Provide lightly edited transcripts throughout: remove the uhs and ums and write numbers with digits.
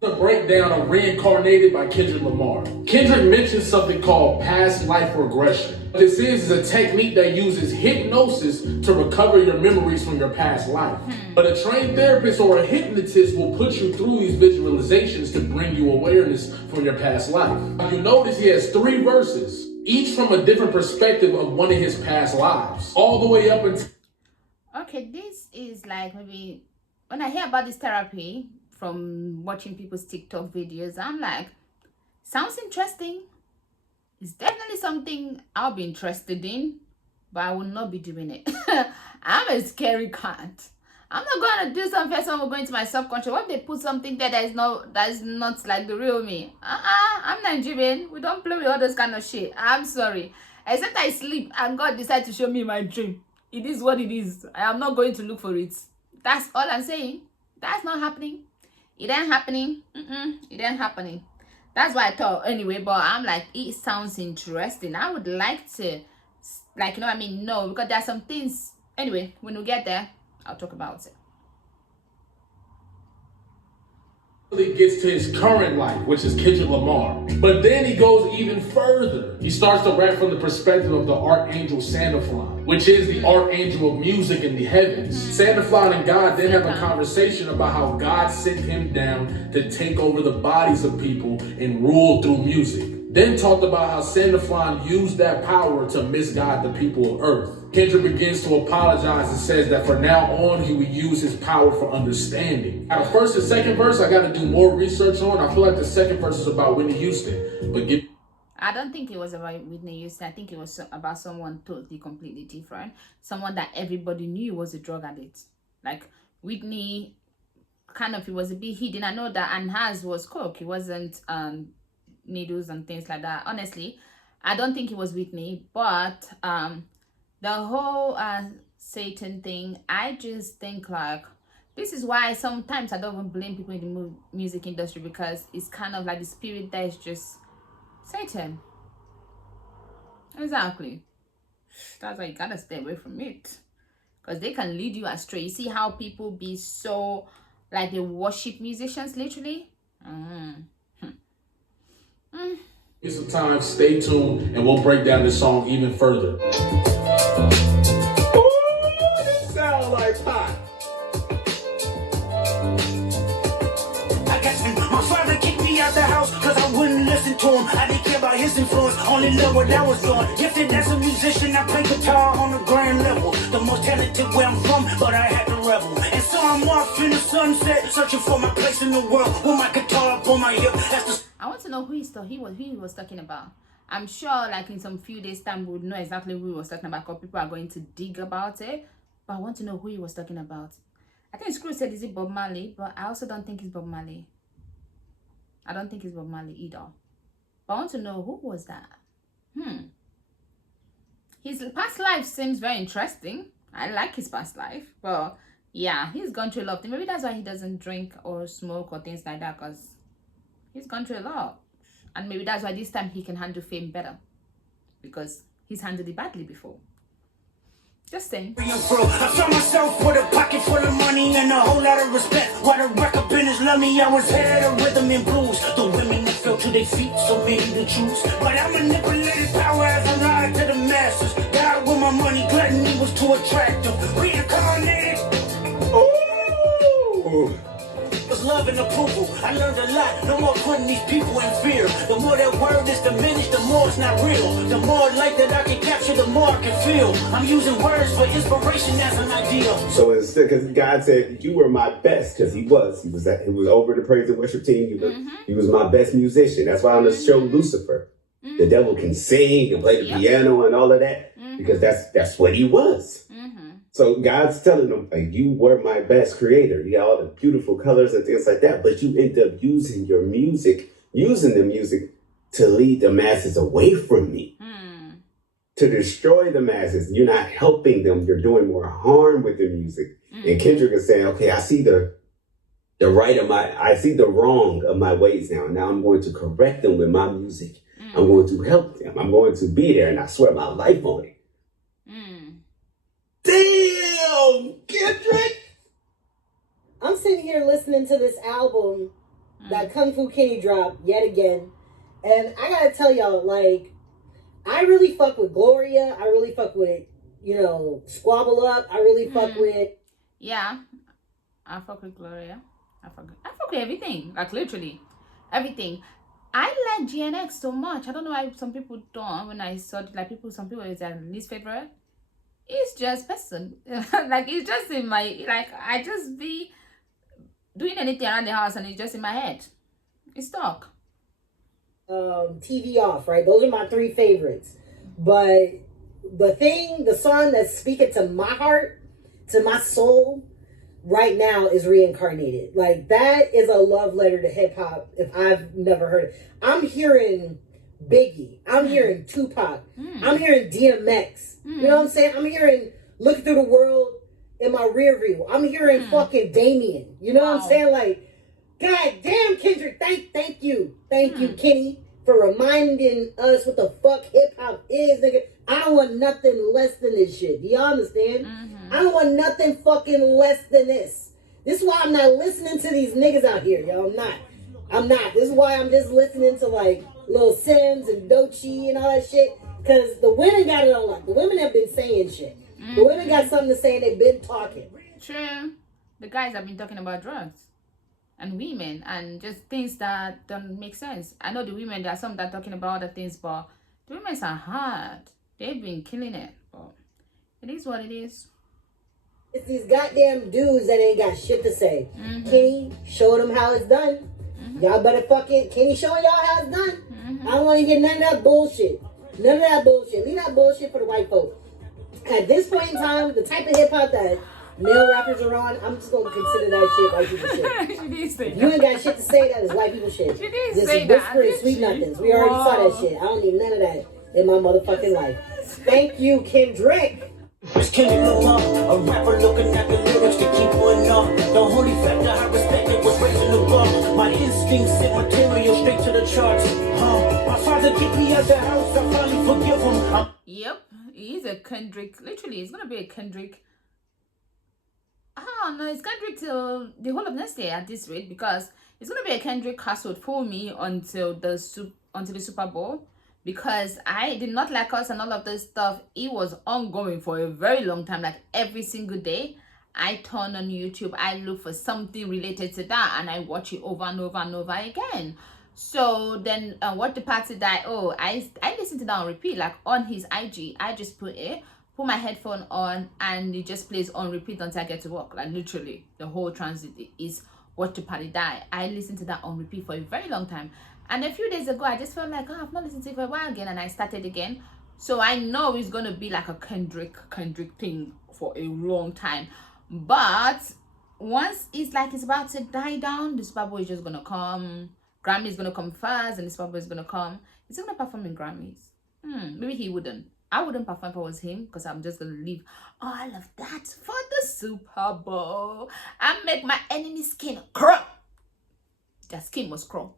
The breakdown of Reincarnated by Kendrick Lamar. Kendrick mentions something called past life regression. What this is a technique that uses hypnosis to recover your memories from your past life. But a trained therapist or a hypnotist will put you through these visualizations to bring you awareness from your past life. You notice he has 3 verses, each from a different perspective of one of his past lives, all the way up until... Okay, this is like maybe when I hear about this therapy from watching people's TikTok videos, I'm like, sounds interesting. It's definitely something I'll be interested in, but I will not be doing it. I'm a scary cat. I'm not going to do something first. I'm going to my subconscious. What if they put something there that is not like the real me? I'm Nigerian. We don't play with all those kind of shit. I'm sorry. Except I sleep and God decided to show me my dream. It is what it is. I am not going to look for it. That's all I'm saying. That's not happening. It ain't happening. It ain't happening. That's why I thought anyway. But I'm like, it sounds interesting. I would like to, like, you know what I mean? No, because there are some things. Anyway, when we get there, I'll talk about it. He gets to his current life, which is Kendrick Lamar. But then he goes even further. He starts to rap from the perspective of the archangel Sandaflon, which is the archangel of music in the heavens. Sandaflon and God then have a conversation about how God sent him down to take over the bodies of people and rule through music. Then talked about how Sandaflon used that power to misguide the people of Earth. Kendrick begins to apologize and says that from now on, he would use his power for understanding. Now, the first and second verse, I got to do more research on. I feel like the second verse is about Whitney Houston. But I don't think it was about Whitney Houston. I think it was about someone totally, completely different. Someone that everybody knew was a drug addict. Like Whitney, kind of, it was a bit hidden. I know that, and hers was coke. It wasn't needles and things like that. Honestly, I don't think it was Whitney, but the whole Satan thing, I just think like, this is why sometimes I don't even blame people in the music industry, because it's kind of like the spirit that is just Satan. Exactly. That's why you gotta stay away from it, because they can lead you astray. You see how people be so, like, they worship musicians literally. Give some time, stay tuned, and we'll break down this song even further. Ooh, this sound like pot. I guess my father kicked me out the house because I wouldn't listen to him. I didn't care about his influence, only love what I was doing. Gifted as a musician, I play guitar on the grand level. The most talented where I'm from, but I had to rebel. And so I'm off in the sunset, searching for my place in the world with my guitar up on my hip. That's the... I want to know who he was talking about. I'm sure like in some few days time we would know exactly who he was talking about, because people are going to dig about it. But I want to know who he was talking about. I think Screw said, is it Bob Marley? But I also don't think it's Bob Marley. I don't think it's Bob Marley either. But I want to know who was that. His past life seems very interesting. I like his past life. But yeah, he's gone through a lot of things. Maybe that's why he doesn't drink or smoke or things like that, because he's gone through a lot. And maybe that's why this time he can handle fame better, because he's handled it badly before. Just saying. I found myself with a pocket full of money and a whole lot of respect. Why the record business love me, I was head of rhythm and blues. The women that fell to their feet, so many to choose. But I manipulated power as I lied to the masses. Died with my money, gluttony was too attractive. Reincarnated. Ooh. Was love and approval. I learned a lot. No more putting these people in fear. The more that word is diminished, the more it's not real. The more light that I can capture, the more I can feel. I'm using words for inspiration as an ideal. So instead, because God said you were my best, because he was over the praise and worship team. He was my best musician. That's why on the show Lucifer, the devil can sing and play the piano and all of that, because that's what he was. So God's telling them, like, you were my best creator. You got all the beautiful colors and things like that, but you end up using the music to lead the masses away from me, to destroy the masses. You're not helping them. You're doing more harm with the music. And Kendrick is saying, okay, I see the wrong of my ways now. Now I'm going to correct them with my music. I'm going to help them. I'm going to be there, and I swear my life on it. Damn, Kendrick! I'm sitting here listening to this album, That Kung Fu Kenny drop yet again. And I gotta tell y'all, like, I really fuck with Gloria. I really fuck with, Squabble Up. I really fuck with... Yeah, I fuck with Gloria. I fuck with everything. Like, literally, everything. I like GNX so much. I don't know why some people don't. When I saw it, like, some people is their least favorite. It's just person. Like, it's just in my... Like, I just be doing anything around the house and it's just in my head. It's stuck. TV Off, right? Those are my 3 favorites. But the song that's speaking to my heart, to my soul right now is Reincarnated. Like, that is a love letter to hip hop if I've never heard it. I'm hearing Biggie. I'm hearing Tupac. I'm hearing DMX. You know what I'm saying? I'm hearing Look Through the World in my rear view. I'm hearing fucking Damien. You know what I'm saying? Like, God damn, Kendrick, thank you. Thank you, Kenny, for reminding us what the fuck hip-hop is, nigga. I don't want nothing less than this shit. Do y'all understand? I don't want nothing fucking less than this. This is why I'm not listening to these niggas out here, yo. I'm not. This is why I'm just listening to, like, Lil Sims and Doechii and all that shit. Because the women got it on lock. The women have been saying shit. The women got something to say and they've been talking. True. The guys have been talking about drugs and women and just things that don't make sense. I know the women, there are some that are talking about other things, but the women are hard. They've been killing it. But it is what it is. It's these goddamn dudes that ain't got shit to say. Kenny showed them how it's done. Y'all better fucking... Kenny showing y'all how it's done. I don't want to get none of that bullshit. None of that bullshit. Leave that bullshit for the white folks. At this point in time, the type of hip-hop that male rappers are on, I'm just going to consider that shit white people shit. She did say You ain't got shit to say, that is white people shit. She did This say is that, whisper and did sweet she? nothings. We already saw that shit. I don't need none of that in my motherfucking life. Thank you, Kendrick. It's Kendrick Lamar, a rapper looking at the lyrics to keep one on. The only factor I respected was raising the bar. My instincts sent material straight to the charts. My father kicked me out the house, I finally forgive him. Yep, he's a Kendrick. Literally, it's gonna be a Kendrick. I don't know, it's Kendrick till the whole of next year at this rate, because it's gonna be a Kendrick household for me until the Super Bowl, because I did not like us and all of this stuff. It was ongoing for a very long time, like every single day. I turn on YouTube, I look for something related to that, and I watch it over and over and over again. So then what the party that I listen to that on repeat, like on his IG. I just put my headphone on and it just plays on repeat until I get to work. Like literally the whole transit is What the Party Die. I listened to that on repeat for a very long time, and a few days ago I just felt like, I've not listened to it for a while again, and I started again. So I know it's gonna be like a Kendrick thing for a long time, but once it's like it's about to die down, the Super Bowl is just gonna come. Grammy is gonna come first, and the Super Bowl is gonna come. Is he gonna perform in Grammys? Maybe he wouldn't. I wouldn't perform if I was him, because I'm just gonna leave all of that for the Super Bowl and make my enemy's skin crawl. Their skin was crawl.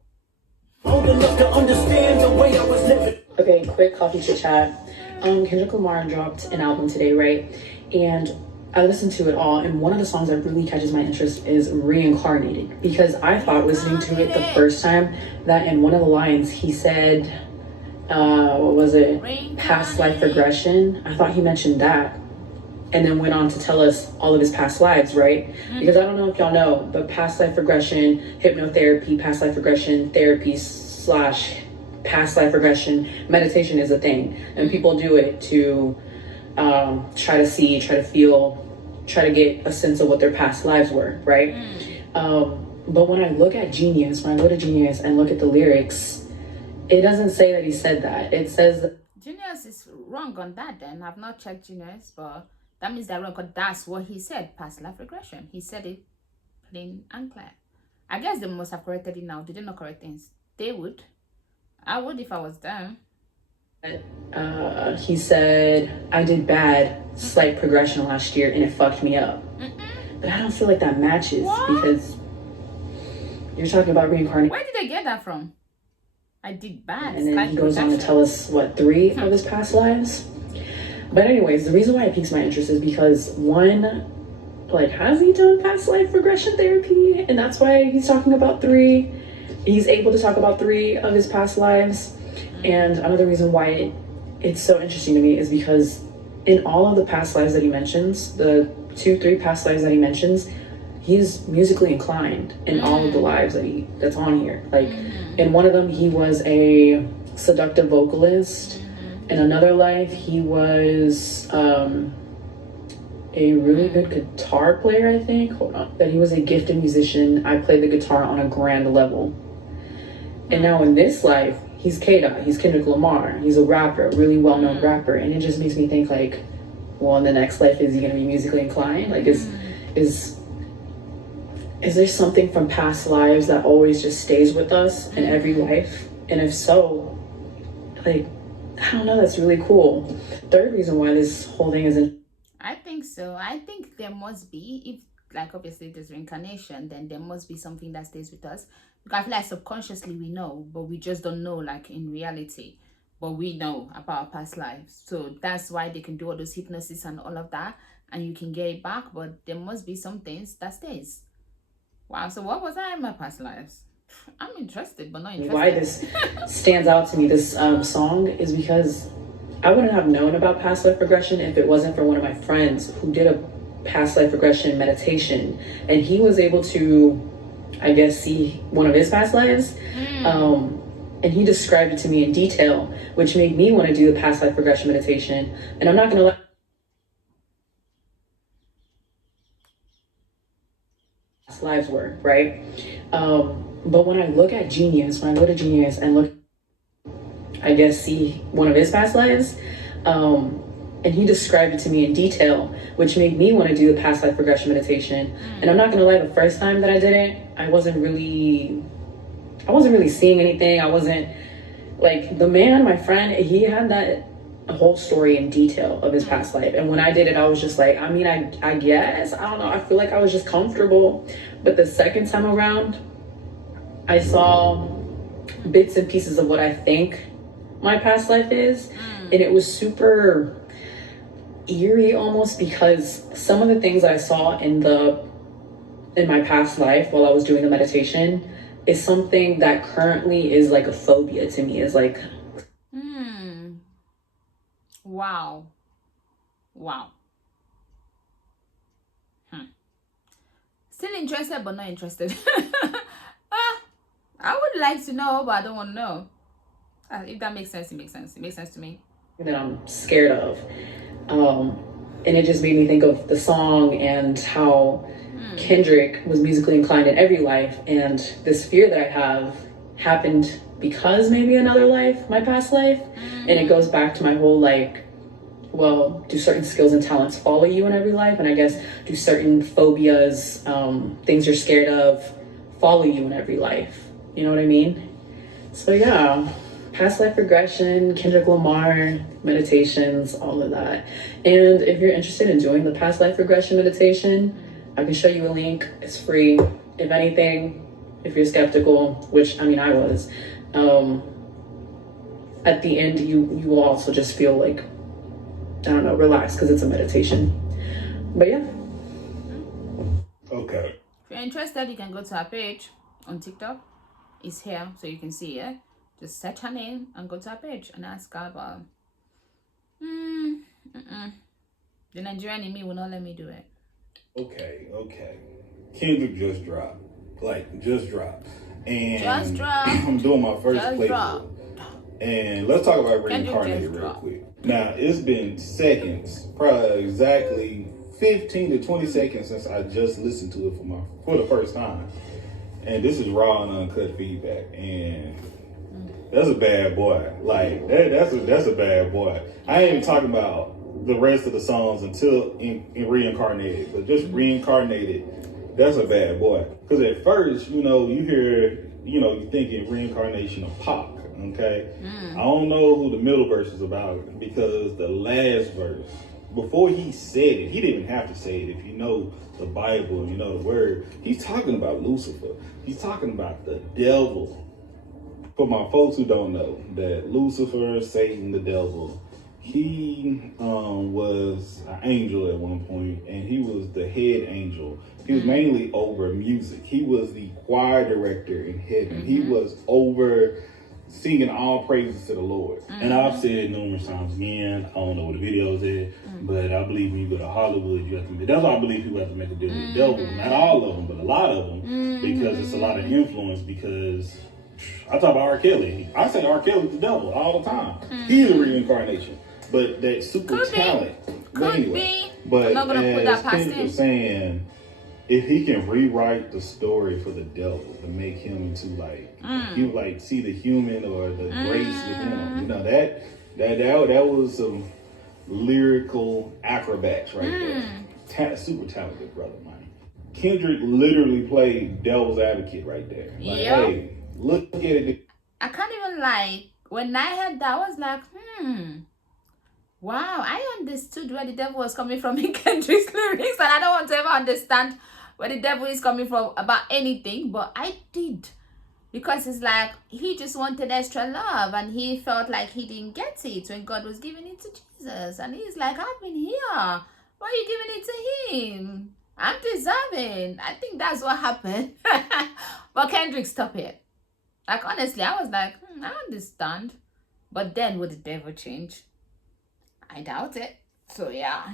Old enough to understand the way I was living. Okay, quick coffee chit chat. Kendrick Lamar dropped an album today, right? And I listened to it all, and one of the songs that really catches my interest is Reincarnated, because I thought listening to it the first time that in one of the lines he said, what was it? Past life regression. I thought he mentioned that, and then went on to tell us all of his past lives, right? Because I don't know if y'all know, but past life regression, hypnotherapy, past life regression, therapy / past life regression, meditation is a thing, and people do it to try to see, try to feel, try to get a sense of what their past lives were, right? But when I look at Genius, when I go to Genius and look at the lyrics, it doesn't say that he said that. It says that Genius is wrong on that then. I've not checked Genius, but that means they're wrong, because that's what he said, past life regression. He said it plain and clear. I guess they must have corrected it now. They did not correct things. They would. I would if I was them. he said, I did bad, slight progression last year, and it fucked me up. But I don't feel like that matches. What? Because you're talking about reincarnation. Where did they get that from? I did bad. And then he goes on to tell us, what, 3 of his past lives? But anyways, the reason why it piques my interest is because, one, like, has he done past life regression therapy? And that's why he's talking about 3. he's able to talk about 3 of his past lives. And another reason why it's so interesting to me is because in all of the past lives that he mentions, the 2-3 past lives that he mentions, he's musically inclined in all of the lives that's on here. Like in one of them, he was a seductive vocalist. In another life, he was a really good guitar player, I think. Hold on. That he was a gifted musician. I played the guitar on a grand level. And now in this life, he's K-Dot. He's Kendrick Lamar. He's a rapper, a really well-known rapper. And it just makes me think like, well, in the next life, is he going to be musically inclined? Like, is there something from past lives that always just stays with us in every life? And if so, like, I don't know, that's really cool. Third reason why this whole thing isn't. I think so. I think there must be, if like obviously there's reincarnation, then there must be something that stays with us. Because I feel like subconsciously we know, but we just don't know like in reality. But we know about our past lives. So that's why they can do all those hypnosis and all of that. And you can get it back, but there must be some things that stays. Wow, so what was I in my past lives? I'm interested, but not interested. Why this stands out to me, this song, is because I wouldn't have known about past life regression if it wasn't for one of my friends who did a past life regression meditation. And he was able to, I guess, see one of his past lives. And he described it to me in detail, which made me want to do the past life regression meditation. And I'm not going to lie. Lives were, right? But when I look at Genius, when I go to Genius and look, I guess, see one of his past lives, and he described it to me in detail, which made me want to do the past life regression meditation. And I'm not gonna lie, the first time that I did it, I wasn't really seeing anything. I wasn't like the man, my friend, he had that whole story in detail of his past life. And when I did it, I was just like, I mean, I guess, I don't know, I feel like I was just comfortable. But the second time around, I saw bits and pieces of what I think my past life is. And it was super eerie almost, because some of the things I saw in my past life while I was doing the meditation is something that currently is like a phobia to me, is like, wow. Still interested, but not interested. I would like to know, but I don't want to know. If that makes sense, it makes sense. It makes sense to me. That I'm scared of. And it just made me think of the song and how Kendrick was musically inclined in every life. And this fear that I have happened because maybe another life, my past life. And it goes back to my whole like, well, do certain skills and talents follow you in every life? And I guess, do certain phobias, things you're scared of, follow you in every life? You know what I mean? So yeah, past life regression, Kendrick Lamar, meditations, all of that. And if you're interested in doing the past life regression meditation, I can show you a link. It's free. If anything, if you're skeptical, which I mean I was, at the end you will also just feel like, I don't know, relaxed, because it's a meditation. But yeah. Okay. If you're interested, you can go to our page on TikTok. It's here, so you can see it. Just search her name and go to our page and ask her about. The Nigerian in me will not let me do it. Okay. Kendrick just dropped. And Just dropped. I'm doing my first Just playthrough. dropped. And let's talk about Reincarnated just real dropped. quick. Now, it's been seconds, probably exactly 15 to 20 seconds since I just listened to it for the first time. And this is raw and uncut feedback. And that's a bad boy. Like, that's a bad boy. I ain't even talking about the rest of the songs until in Reincarnated. But just Reincarnated, that's a bad boy. Because at first, you hear, you thinking reincarnation of Pac. Okay, I don't know who the middle verse is about, because the last verse, before he said it, he didn't even have to say it. If you know the Bible and you know the word, he's talking about Lucifer. He's talking about the devil. For my folks who don't know, that Lucifer, Satan, the devil, He was an angel at one point, and he was the head angel. He was mainly over music. He was the choir director in heaven. He was over singing all praises to the Lord. And I've said it numerous times again. I don't know what the video is, but I believe when you go to Hollywood, you have to. That's why I believe people have to make a deal with the devil. Not all of them, but a lot of them, because it's a lot of influence. Because I talk about R. Kelly. I say R. Kelly's the devil all the time. He's a reincarnation. But that super Could talent. But anyway, but I'm not gonna put that past Kendrick him. was saying, if he can rewrite the story for the devil to make him into like he would like see the human or the grace within him. You know, that was some lyrical acrobats right there. Super talented brother, man. Kendrick literally played devil's advocate right there. Like, hey, look at it. I can't even lie. When I heard that, I was like, wow, I understood where the devil was coming from in Kendrick's lyrics, and I don't want to ever understand where the devil is coming from about anything, but I did. Because it's like, he just wanted extra love, and he felt like he didn't get it when God was giving it to Jesus. And he's like, I've been here. Why are you giving it to him? I'm deserving. I think that's what happened. But Kendrick, stop it. Like, honestly, I was like, I understand. But then would the devil change? I doubt it. So, yeah.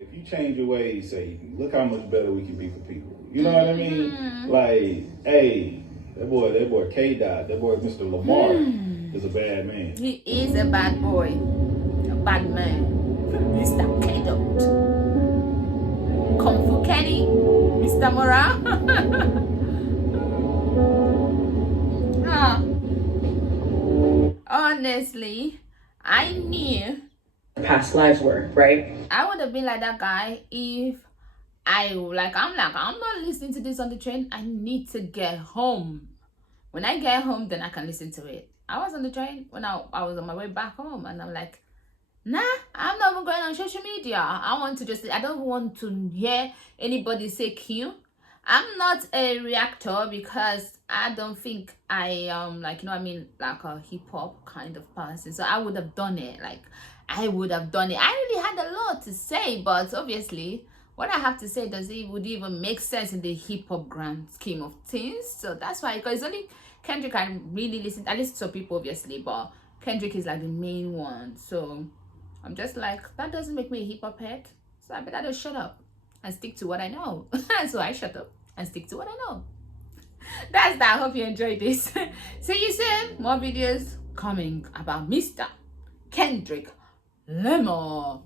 If you change your ways, say, look how much better we can be for people. You know what I mean? Like, hey, that boy K-Dot, that boy Mr. Lamar is a bad man. He is a bad boy. A bad man. Mr. K-Dot. Kung Fu Kenny. Mr. Mora. Honestly, I knew Past lives were, right? I would have been like that guy if I'm not listening to this on the train. I need to get home. When I get home, then I can listen to it. I was on the train when I was on my way back home, and I'm like, nah, I'm not even going on social media. I don't want to hear anybody say Q. I'm not a reactor because I don't think I am like a hip hop kind of person. So I would have done it. I really had a lot to say, but obviously what I have to say would even make sense in the hip hop grand scheme of things. So that's why, because only Kendrick I really listen. I listen to people obviously, but Kendrick is like the main one. So I'm just like, that doesn't make me a hip hop head. So I better just shut up and stick to what I know. So I shut up and stick to what I know. That's that. I hope you enjoyed this. See you soon. More videos coming about Mr. Kendrick Lamar.